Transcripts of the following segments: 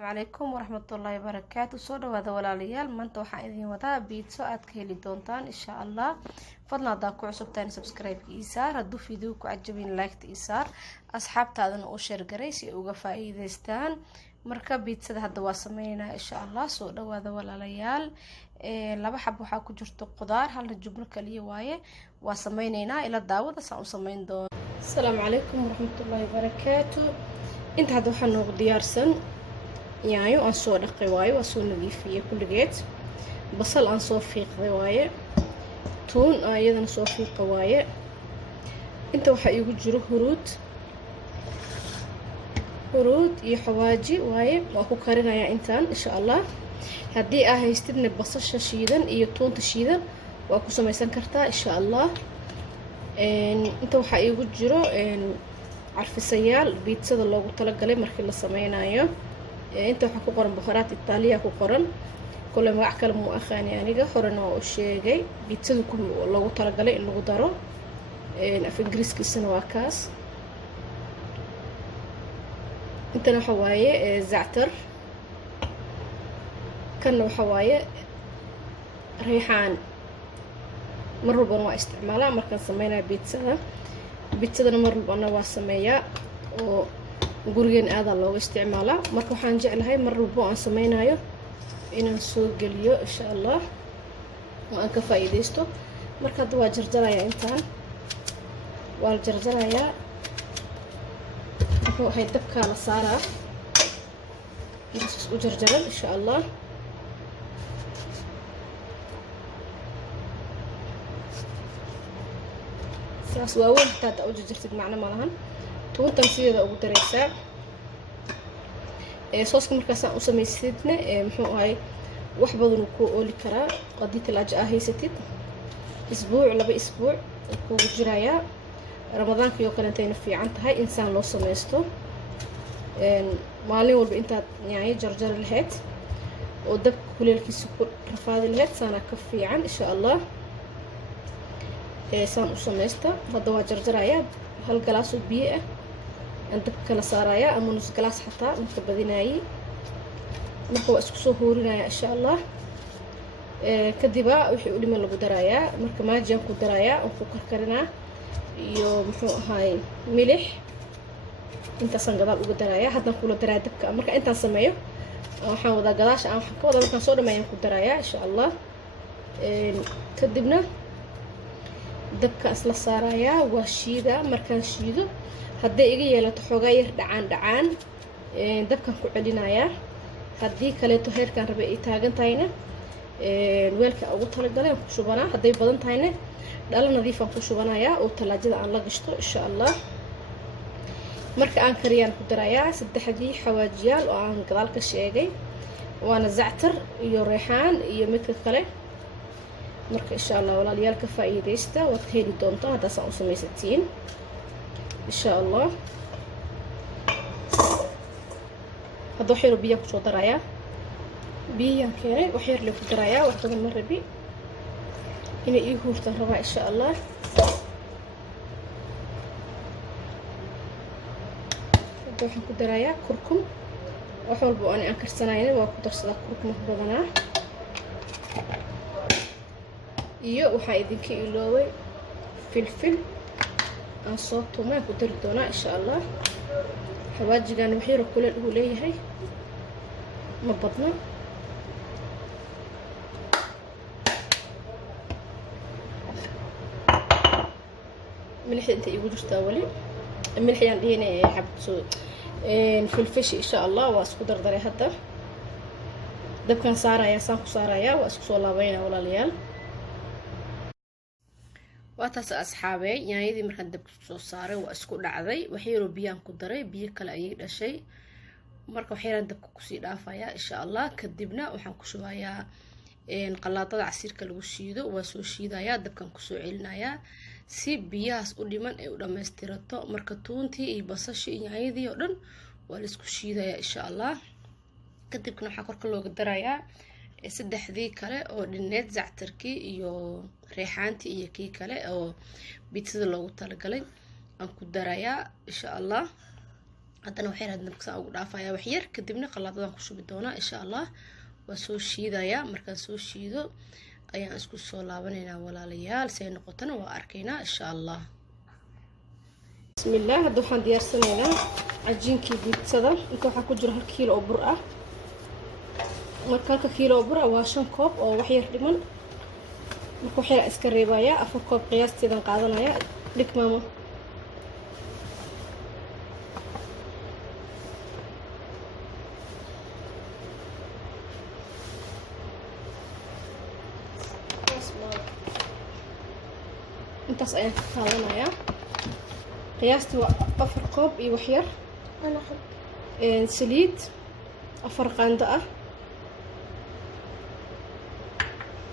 عليكم ورحمة الله وبركاته. soo dhawaada walaalayaal, maanta waxaan idin wadaa biitso aad ka heli doontaan insha Allah. fadlan hadaa ku cusubtaan subscribe ii saar, hadduu video ku cajabin like ii saar, asxaabtaadana u share garay si ay uga faa'iideystaan. marka biitsada hadda waa sameynaa insha Allah. soo dhawaada walaalayaal, laba xab waxaa ku jirto qudaar, halna jubno kaliya waaye. waa sameynaynaa ila daawada saan u sameyn doono. Assalaamu calaykum waraxmatullaahi wabarakaatu. inta hadda waxaa noogu diyaarsan yaanyo aan soo dhaqay waaye, waa soo nadiifiyay kulligeed. basal aan soo fiiqday waaye, tuun aan iyadana soo fiiqa waaye. inta waxaa iigu jiro huruud iyo xawaaji waaye. waan ku karinayaa intaan insha Allah. haddii aa haystidna basasha shiidan iyo tuunta shiidan waa ku samaysan kartaa insha Allah. inta waxaa iigu jiro carfisayaal biitsada loogu talagalay markii la sameynayo. inta waxaa ku qoran bukharaat Itaaliya ku qoran, kole magac kale muu aqaani aniga, horena waa u sheegay. biitsada loogu talagalay in lagu daro af ingiriiskiisana waa kaas. intana waxa waaye zactar, kanna waxa waaye riixaan. mar walbana waa isticmaalaa markaan sameynaya biitsadana mar walbana waa sameeyaa oo gurigeen aadaa looga isticmaalaa. marka waxaan jeclahay mar walbo aan sameynayo inaan soo geliyo insha Allah oo aan ka faa'iideysto. marka hadda waa jarjarayaa, intaan waa la jarjarayaa. waxay dabkaa la saaraa u jarjaran insha Allah. saas waaweyn hataa haddaa u jarjartid macno malahan. tuuntan sideeda ugu dareysaa. sooska markaasaan u samaysidna muxuu ahay wax badan uu ku ooli karaa. haddii talaajo aa haysatid isbuuc laba isbuuc kuugu jirayaa. ramadaanka iyo kalentayna fiican tahay insaan loo samaysto. maalin walba intaad yaanyo jarjari lahayd oo dabka kuleelkiisa ku rafaadi lahayd saanaa ka fiican insha Allah. saan u samaysta. hadda waa jarjarayaa. hal galaas oo biyo ah aan dabka kala saarayaa, ama nus galaas xataa marka badinaayay. marka waa isku soo huurinayaa insha Allah. kadiba wixii u dhiman lagu darayaa. marka maajiyaan ku darayaa oo ku karkarinaa iyo muxuu ahaay milix. intaasaan gadaal uga darayaa. haddaan kula daraa dabka. marka intaan sameeyo waxaan wadaa gadaasha aan waxaan ka wadaa markaan soo dhameeyaan ku darayaa insha Allah. kadibna dabka isla saarayaa, waa shiidaa. markaan shiido hadday iga yeelato xoogaa yar dhacaan dabkan ku celinayaa. haddii kaleeto heerkaan rabay ay taagan tahayna weelka ugu talagalay aan ku shubanaa. hadday badan tahayna dhalo nadiif aan ku shubanayaa oo talaajada aan la gashto insha Allah. marka aan kariyaan ku darayaa saddexdii xawaajiyaal oo aan gadaal ka sheegay, waana zactar iyo reexaan iyo midka kale. marka insha Allah walaalayaal ka faa'iideysta, waad ka heli doontaa haddaasaan u samaysatiin insha Allah. hadda wax yar oo biyo ku soo darayaa. biyaan keenay wax yar le ku darayaa, wax badan ma rabi inay ii huurtaan rabaa insha Allah. hadda waxaan ku darayaa kurkum. wax walba oo aan karsanayna waa ku darsadaa kurkum badanaa. iyo waxaa idinka ilooway filfil aan soo tumay ku dari doonaa insha Allah. xawaajigan wax yar oo kuleel uu leeyahay, ma badna. milixda inta igu jirtaa wali. milixyaan dhihinay xabto filfish insha Allah. waa isku dardaray. hadda dabkan saarayaa, saan ku saarayaa. waa isku soo laabaynaa walaalayaal. waa taas asxaabey, yaanyadii markaan dabka soo saaray waa isku dhacday. wax yaroo biyaan ku daray, biyo kale ayay dhashay. marka wax yaraan dabka kusii dhaafayaa insha Allah. kadibna waxaan ku shubayaa qalaadada casiirka lagu shiido. waa soo shiidayaa, dabkan kusoo celinayaa si biyahaas u dhiman ay u dhammaystirato. marka tuuntii iyo basashii iyo yaanyadii oo dhan waa la isku shiidayaa insha Allah. kadibna waxaa korka looga darayaa saddexdii kale oo dhineed, zactarkii iyo reexaantii iyo kii kale oo biitsada loogu talagalay aan ku darayaa insha Allah. haddana waxay raad nabkasa ugu dhaafaya wax yar kadibna qalaadadan ku shubi doonaa insha allah. waa soo shiidayaa, markaan soo shiido ayaan isku soo laabanaynaa walaalayaal, si ay noqotana waa arkaynaa insha allah. bismillah, hadda waxaan diyaarsanaynaa cajiinkii biidsada. inta waxaa ku jira 1 kiilo oo bur ah. marka 1 kiilo oo bur ah waa 5 koob oo wax yar dhiman. marka wax yar iska reebaya, 4 koob qiyaasteedan qaadanaya. dhig maamo. intaas ayaan ka qaadanayaa. qiyaastii waa 4 koob iyo wax yar. saliid 4 qaando ah.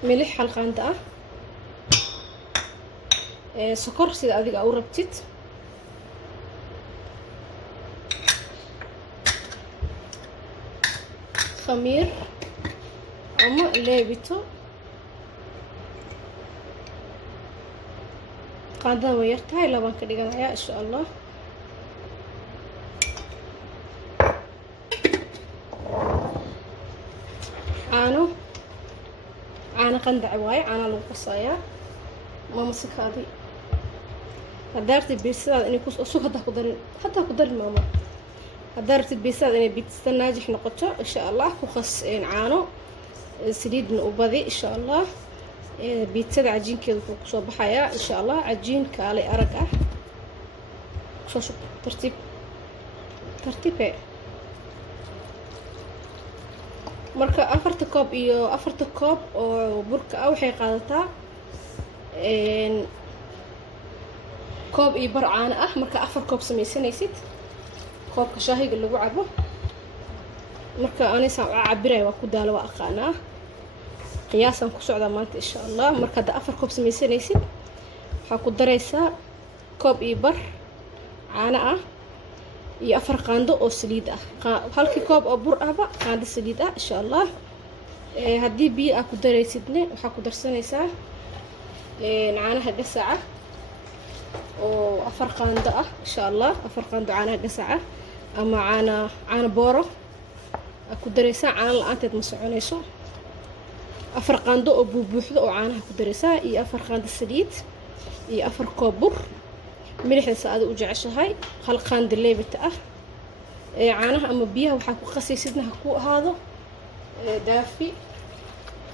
milix 1 qaando ah. sokor sida adiga u rabtid. khamiir ama leebito. qaandada way yartahay, labaan ka dhiganayaa insha allah. caano qandac waaye, caana lagu qasayaa. maama sikaadi haddaa rabtid biidsadaada inay sug haddaa ku darin maama. haddaa rabtid biidsadaada inay biidsada naajix noqoto insha allah ku qas caano, saliidna u badi insha allah. biidsada cajiinkeeda wuxuu kusoo baxayaa insha allah cajiin kaale arag ah. soo shub tartiib. marka 4 koob iyo 4 koob oo burka ah waxay qaadataa koob iyo bar caano ah. marka 4 koob samaysanaysid, koobka shaahiga lagu cabo. marka anisa cabiray waa ku daalo, waa aqaanaa. qiyaasaan ku socdaa maanta insha allah. marka hadda 4 koob samaysanaysid waxaa ku daraysaa koob iyo bar caano ah iyo 4 qaando oo saliid ah. halkii koob oo bur ahba qaando saliid ah insha allah. haddii biyo ah ku daraysidna waxaa ku darsanaysaa caanaha gasaca oo 4 qaando ah insha allah. 4 qaando caanaha gasaca ama caano booro ku daraysaa. caano la-aanteed ma soconayso. 4 qaando oo buubuuxdo oo caanaha ku daraysaa iyo 4 qaando saliid iyo 4 koob bur. milixda aad u jeceshahay, 1 qaando leebita ah. caanaha ama biyaha waxaa ku qasaysidna ha ku ahaado daafi,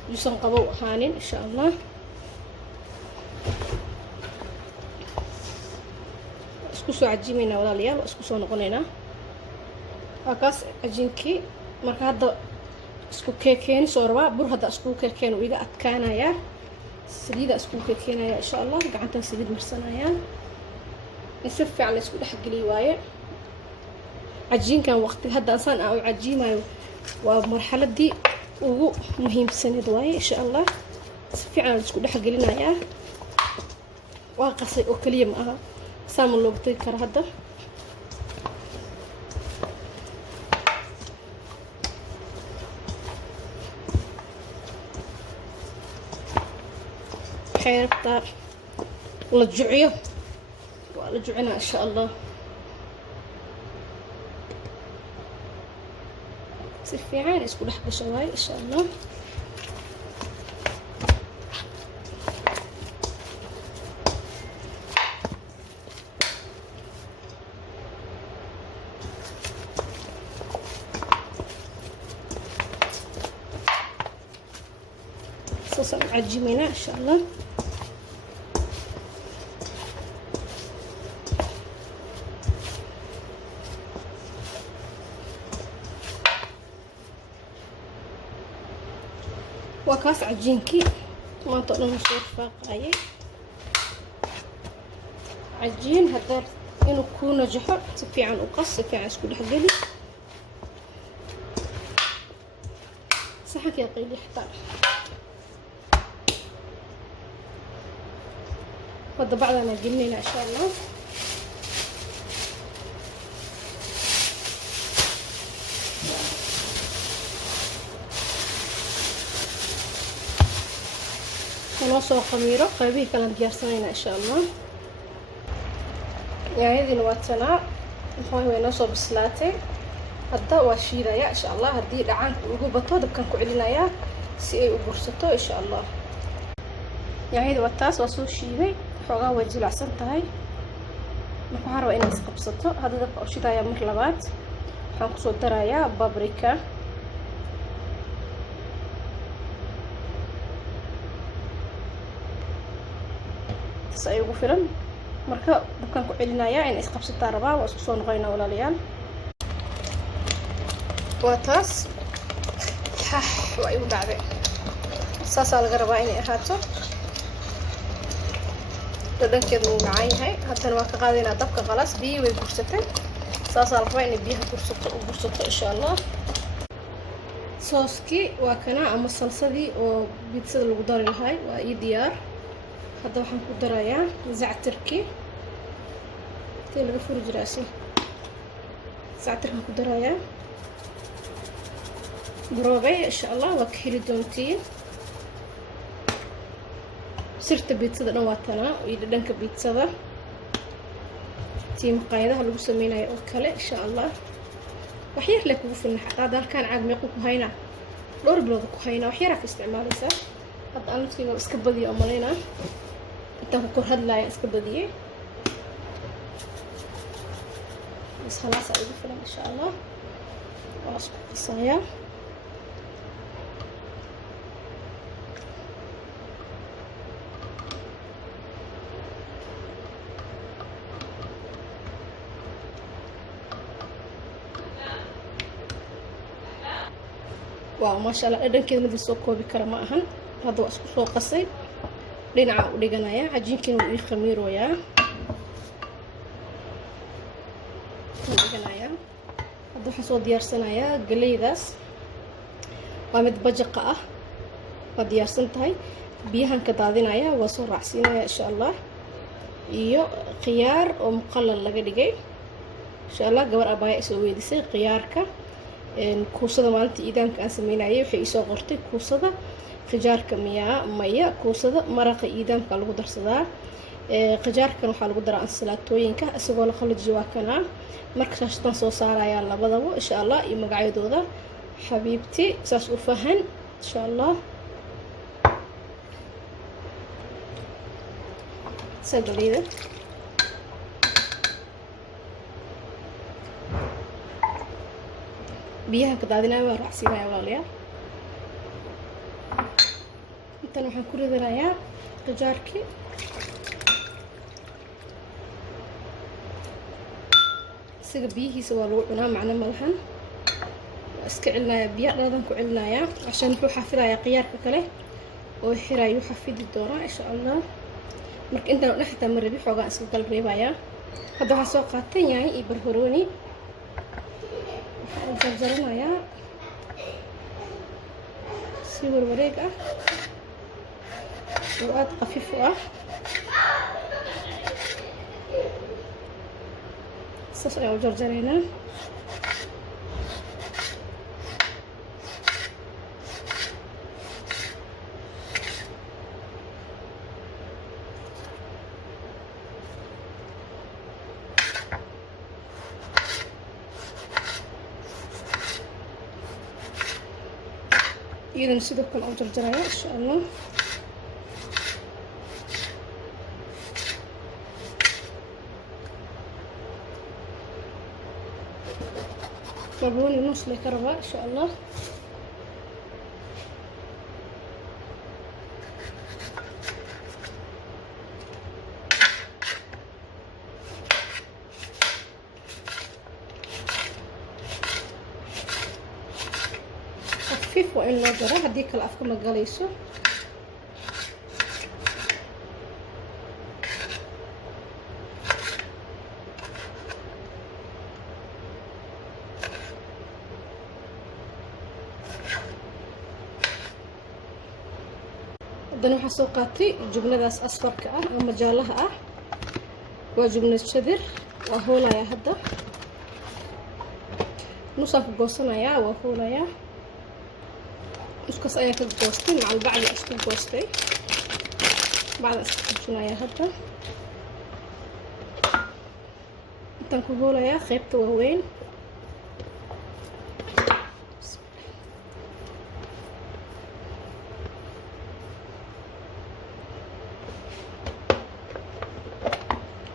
yuusan qabow ahaanin insha allah. isku soo cajiimaynaa walaalayaal, waa isku soo noqonaynaa. waa kaas cajiinkii. marka hadda isku keeni soo rabaa. bur hadda isku keeni uu iga adkaanayaa. saliida isku keenayaa insha allah. gacantan saliid marsanayaan in si fiican la isku dhexgeliyo waaye. cajiinkan waqti hadda asaan aan u cajiimayo waa marxaladii ugu muhiimsaneed waaye insha allah. si fiican la isku dhexgelinayaa. waa qasay oo kaliya ma aha, saama loogu tagi kara hadda. xeerta la juciyo waa la jucinaa insha allah. si fiican isku dhex gasho waaye insha allah. saasaan cajiimaynaa insha allah. waa kaas cajiinkii maanta oo dhan soo faaqayay. cajiin hadda inuu ku najaxo si fiican u qas, si fiican isku dhexgeli. saxanka qayli xataa hadda bacdana gelinayna insha allah. noo soo khamiiro qaybihii kala diyaarsanayna insha allah. yaayadiina waa tanaa waxay way noo soo bislaatay hadda waa shiidaya insha Allah hadii dhacaanka ugu bato dabkan ku celinaya si ay u bursato insha Allah yaayada waa taas waa soo shiiday xogaa way jilacsan tahay marka waxaan rabaa inay isqabsato hadda dabka u shiidaya mar labaad waxaan ku soo darayaa paprika say ugu filan marka dabkan ku celinaya in isqabsataa rabaa waa isku soo noqoynaa walaalayaal waa taas waa igu dhacday saasaa laga rabaa inay ahaato dhadhankeedu wuu macaan yahay haddana waa ka qaadaynaa dabka qalaas biyi way gursatay saasaa la rabaa inay biyaha gursato insha Allah sooskii waa kana ama salsadii oo biidsada lagu dari lahay waa ii diyaar hadda waxaan ku darayaa zactarkii tii laga furi jiraasi zactarkaan ku darayaa بروبي إن شاء الله وكهلي دونتين صرت بيتزا نواتنا ويدنك بيتزا تيم قايدة هلو سمينا يأكله إن شاء الله وحير لك وفن هذا كان عاد ميقوك هينا دور بلودك هينا وحيرك استعمال إسا هذا أنا تكين اسكبدي أمالينا أنت كور هاد لا اسكبدي بس خلاص أقول فلان إن شاء الله وأسكب قصايا واو ما شاء الله دنكيد مدي soo koobi kara ma ahan hada waa isku soo qasay dhinaca u dhiganaya cajiinkiina uu khamiirooya hada waxaan soo diyaarsanayaa galeydaas waa mid bajaqa ah waa diyaarsan tahay biyahan ka daadinaya waa soo raacsiinaya insha Allah iyo khiyaar oo muqallal laga dhigay insha Allah gabar abaaya soo weydisay khiyaarka kuusada maalinta iidaanka aan sameynayay waxay isoo qortay kuusada khijaarka maya kuusada maraqa iidaanka lagu darsadaa khijaarkan waxa lagu daraa ansalaatooyinka isagoo la qalajiyo waa kana marka shaashtan soo saaraya labadaba insha Allah iyo magacyadooda xabiibti saas u fahan insha Allah sadalida biyaha ka daadinaya waa raacsiinaya walaalayaal intan waxaan ku ridanayaa khijaarkii isaga biyihiisa waa lagu cunaa macna malahan waa iska celinaya biyaha dhaladan ku celinaya عشان wuxuu xafidayaa khiyaarka kale oo xirayo xafidi doona insha Allah marka intaan dhaxta marabi xoogaa iska gal reebaya hadda waxaan soo qaatay yahay iyo barbarooni jarjaranayaa si warwareeg ah oo aad qafiif u ah saas ayaan u jarjaraynaa إذا sidoo kale oo jarjaraya insha Allah barbarooni nus la karaba insha Allah خفيف وإن لو جرى هديك الأفكار مقاليسو هدنا waxaa soo qaatay jubnadaas asfarka ah ama jaalaha ah waa jubnad shadir waa hoolaya hadda nusaan ku goosanaya waa hoolaya نسكس أياك الجوستي مع البعض أسكو الجوستي بعد أسكو شنايا هذا أنت intaan ku hoolayaa qaybta waaweyn.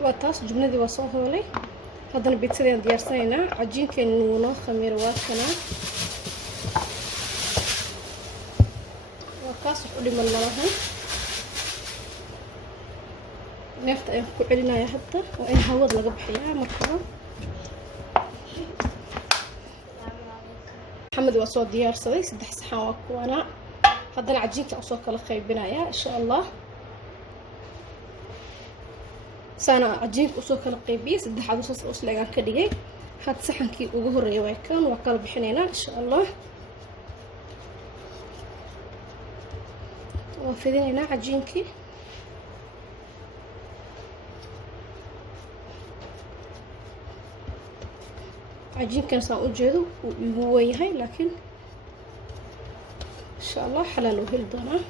waa taas jubnadii waa soo hoolay. haddana biitsadeen diyaarsanaynaa. cajiinkeenu wuu noo khamiir waa kanaa. waa kaas wax u dhiman malahan. neefta ayaan ku celinayaa hadda. waa in hawada laga bixiyaa marka hore. maxamed waa soo diyaarsaday 3 saxan waa kuwana. haddana cajiinka usoo kala qaybinayaa insha allah. saana cajiinka usoo kala qaybiyay 3 saas oo isleegaan ka dhigay. had saxankii ugu horeeyay waa kan. waa kala bixinaynaa insha allah. waa fidinaynaa cajiinkii. cajiinkan saan u jeedo wuu igu weeyahay laakiin insha allah xalaal oo heli doonaa.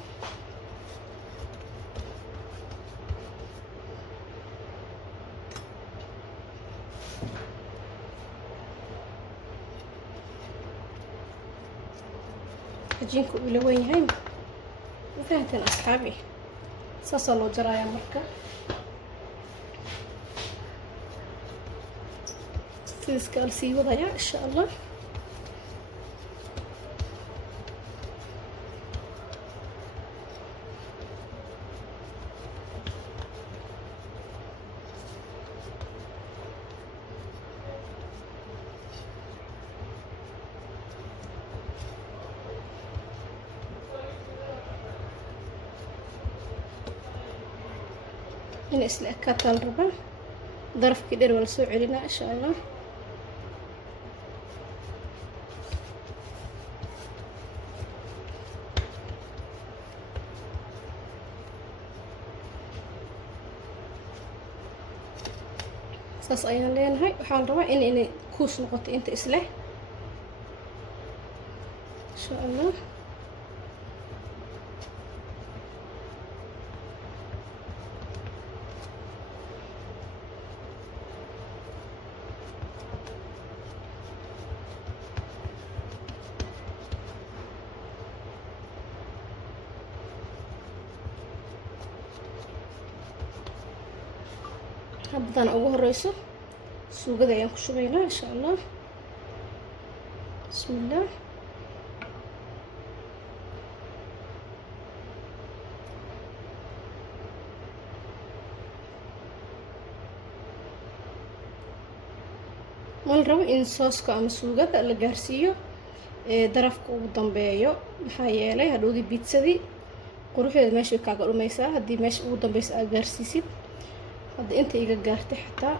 cajiinka uu ila weyn yahay ma fahanteen asxaabi. saasaa loo jarayaa marka. sidiska la sii wadayaa insha allah. in isla ekaataa la rabaa. darafkii dheer waa la soo celinaa insha allah. saas ayaan leenahay. waxaan rabaa inay kuus noqoto inta isleh insha allah. haddaan ugu horeyso suugada ayaan ku shubaynaa insha allah. bismillah. ma la rabo in sooska ama suugada la gaarsiiyo darafka ugu dambeeyo. maxaa yeelay hadhowdii biitsadii quruxdeeda meesha kaaga dhumaysaa haddii meesha ugu dambeysa aad gaarsiisid. hadda inta iga gaartay xataa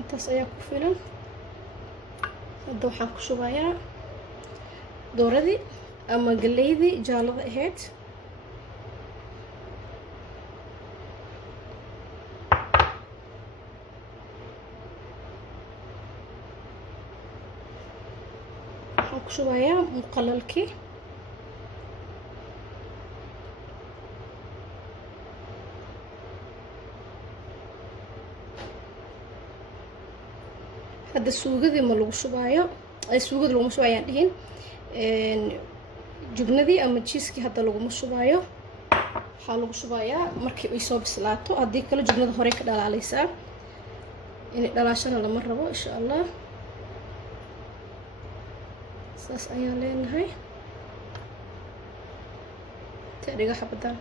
intaas ayaa ku filan. hadda waxaan ku shubayaa dooradii ama galeydii jaalada ahayd. waxaan ku shubayaa muqalalkii. hadda suugadii ma lagu shubaayo. suugada laguma shubayaan dhihin. jubnadii ama jiiskii hadda laguma shubaayo. waxaa lagu shubayaa markii ay soo bislaato. haddii kale jubnada horey ka dhalaalaysaa. inay dhalaashana lama rabo insha allah. saas ayaan leenahay. tadhiga xabadaan.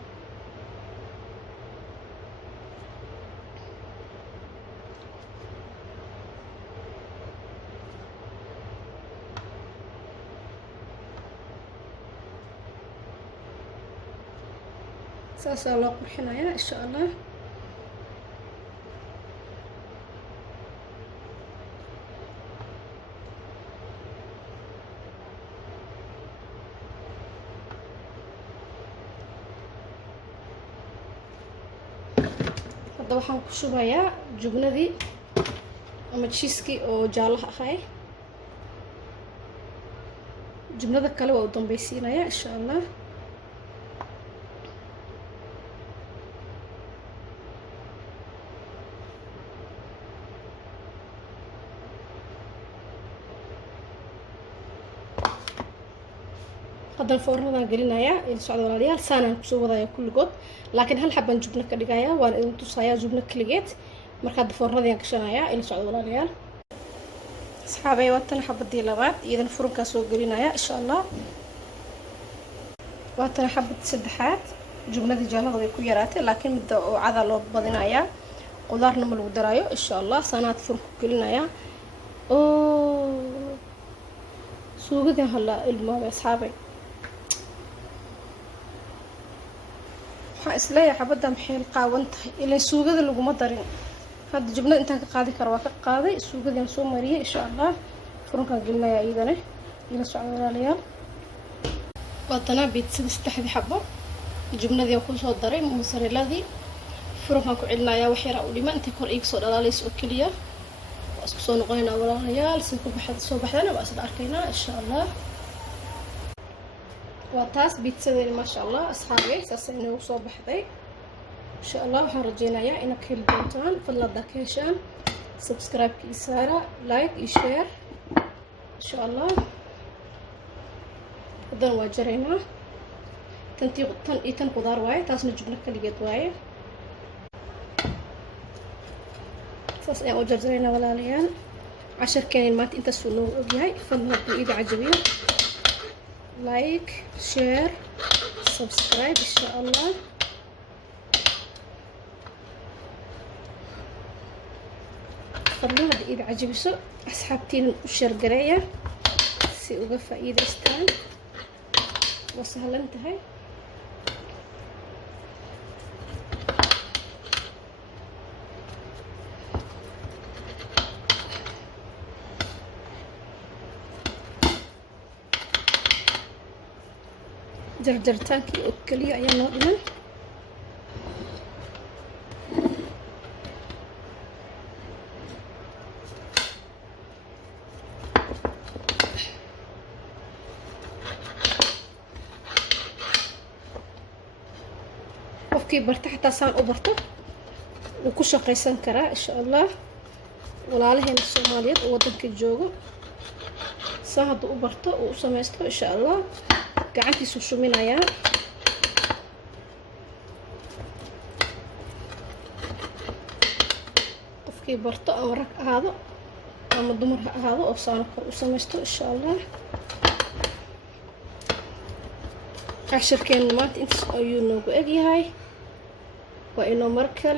saasaa loo qurxinayaa insha allah. hadda waxaan ku shubayaa jubnadii ama jiiskii oo jaalaha ahay. jumlada kale waa u dambaysiinayaa insha allah. haddana foornadan gelinayaa ila socda walaalayaal. saanaan kusoo wadayaa kulligood, laakiin hal xabaan jubno ka dhigayaa. waan idin tusayaa jubno keligeed. marka hadda foornadayaan gashanayaa ila socda walaalayaal. asxaabay waatan xabadii labaad iyadana furunkaa soo gelinayaa insha allah. waatan xabadii saddexaad. jubnadii jaalada way ku yaraatay, laakiin midda oo cada loo badinayaa. qudaarna ma lagu daraayo insha allah. saanaad furun ku gelinayaa. suugadii hala ilmaabay asxaabay. waxaan isleeyahay xabadda maxay qaawan tahay ilaa suugada laguma darin. hadda jubnada intaan ka qaadi karo waa ka qaaday. suugadii aan soo mariyay insha allah. furunkaan gelinayaa iyadana ila socda walaalayaal. waatana biitsada 3 xabo. jubnadii aan kusoo daray mozzarelladii. furunkaan ku celinayaa wax yar u dhiman inta kor iga soo dhalaalayso oo kaliya. waa isku soo noqonaynaa walaalayaal. si ku baxda soo baxdana waa isla arkaynaa insha allah. waa taas biitsadeena maasha allah asxaabay. saasay inoogu soo baxday insha allah. waxaan rajeynayaa inaad ka heli doontaan. fadlan haddaa ka heshaan subscribe-ka ii saara, like iyo share insha allah. haddana waa jaraynaa. tan iyo tan qudaar waaye, taasna jubno kaligeed waaye. saas ayaan u jarjaraynaa walaalayaal. casharkeenin maanta intaasuu noogu ogyahay. fadlan hadduu iida cajabiyo like, share, subscribe insha allah. fadlan haddii iida cajabiso asxaabtiina u sheergareeya si uga faa'iidaystaan. waa sahlan tahay. jarjartaankii oo keliya ayaa noo dhiman. qofkii barta xataa saan u barto wuu ku shaqaysan karaa insha allah. walaalaheena soomaaliyeed oo waddanka joogo saa hadduu u barto uu u samaysto insha allah. gacantiisu shuminayaa. qofkii barto ama rag ahaado ama dumar ha ahaado oo saano kor u samaysto insha allah. casharkeena maanta intaas ayuu noogu egyahay. waa inoo mar kale.